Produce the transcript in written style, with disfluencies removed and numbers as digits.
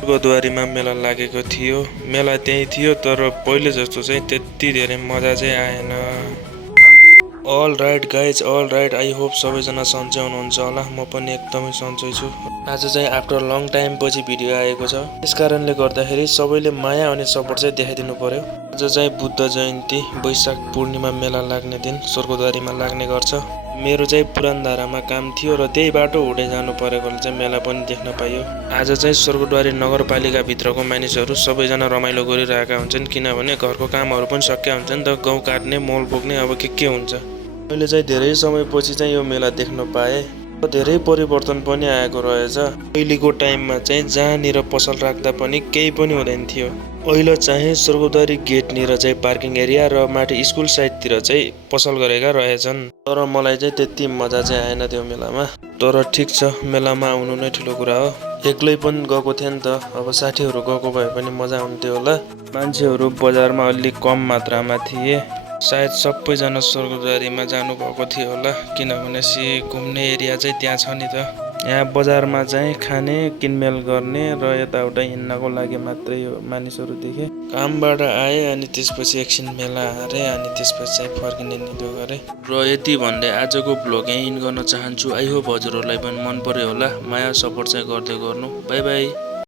स्वर्गद्वारीमा मेला लागेको थियो। मेला त्यही थियो तर पहिले जस्तो चाहिँ त्यति धेरै मजा चाहिँ आएन। All right guys, all right, I hope सबैजना सन्चै हुनुहुन्छ होला। म पनि एकदमै सन्चै छु। आज चाहिँ आफ्टर लङ टाइम पछि भिडियो आएको छ। त्यस कारणले गर्दाखेरि सबैले माया अनि सपोर्ट चाहिँ देखाइदिनु पर्यो। आज चाहिँ बुद्ध जयन्ती, वैशाख पूर्णिमा मेला लाग्ने दिन स्वर्गद्वारीमा लाग्ने गर्छ। मेरो चाहिँ पुरानधारामा काम थियो र त्यही बाटो हुँदै जानु परेकोले चाहिँ मेला पनि देख्न पाइयो। आज चाहिँ स्वर्गद्वारी नगरपालिका भित्रको मानिसहरू सबैजना रमाइलो गरिरहेका हुन्छन्, किनभने घरको कामहरू पनि सकिया हुन्छ नि त, गाउँ काट्ने, मल बोक्ने, अब के हुन्छ। मैले चाहिँ धेरै समयपछि चाहिँ यो मेला देख्न पाएँ। धेरै परिवर्तन पनि आएको रहेछ। पहिलेको टाइममा चाहिँ जहाँनिर पसल राख्दा पनि केही पनि हुँदैन थियो। अहिले चाहिँ स्वर्गद्वारी गेटनिर चाहिँ पार्किङ एरिया र माथि स्कुल साइडतिर चाहिँ पसल गरेका रहेछन्। तर मलाई चाहिँ त्यति मजा चाहिँ आएन त्यो मेलामा। तर ठिक छ, मेलामा आउनु नै ठुलो कुरा हो। एक्लै पनि गएको थिएँ नि त, अब साथीहरू गएको भए पनि मजा हुन्थ्यो होला। मान्छेहरू बजारमा अलि कम मात्रामा थिए। सायद सबैजना स्वर्गद्वारीमा जानुभएको थियो होला, किनभने घुम्ने एरिया चाहिँ त्यहाँ छ नि त। यहाँ बजारमा चाहिँ खाने, किनमेल गर्ने र यताउता हिँड्नको लागि मात्रै हो मानिसहरू देखे। कामबाट आए अनि त्यसपछि एकछिन मेला हारे अनि त्यसपछि चाहिँ फर्किने निदो गरे। र यति भन्दै आजको भ्लग यहीँ इन गर्न चाहन्छु। आई होप हजुरहरूलाई पनि मन पर्यो होला। माया सपोर्ट चाहिँ गर्दै गर्नु। By by.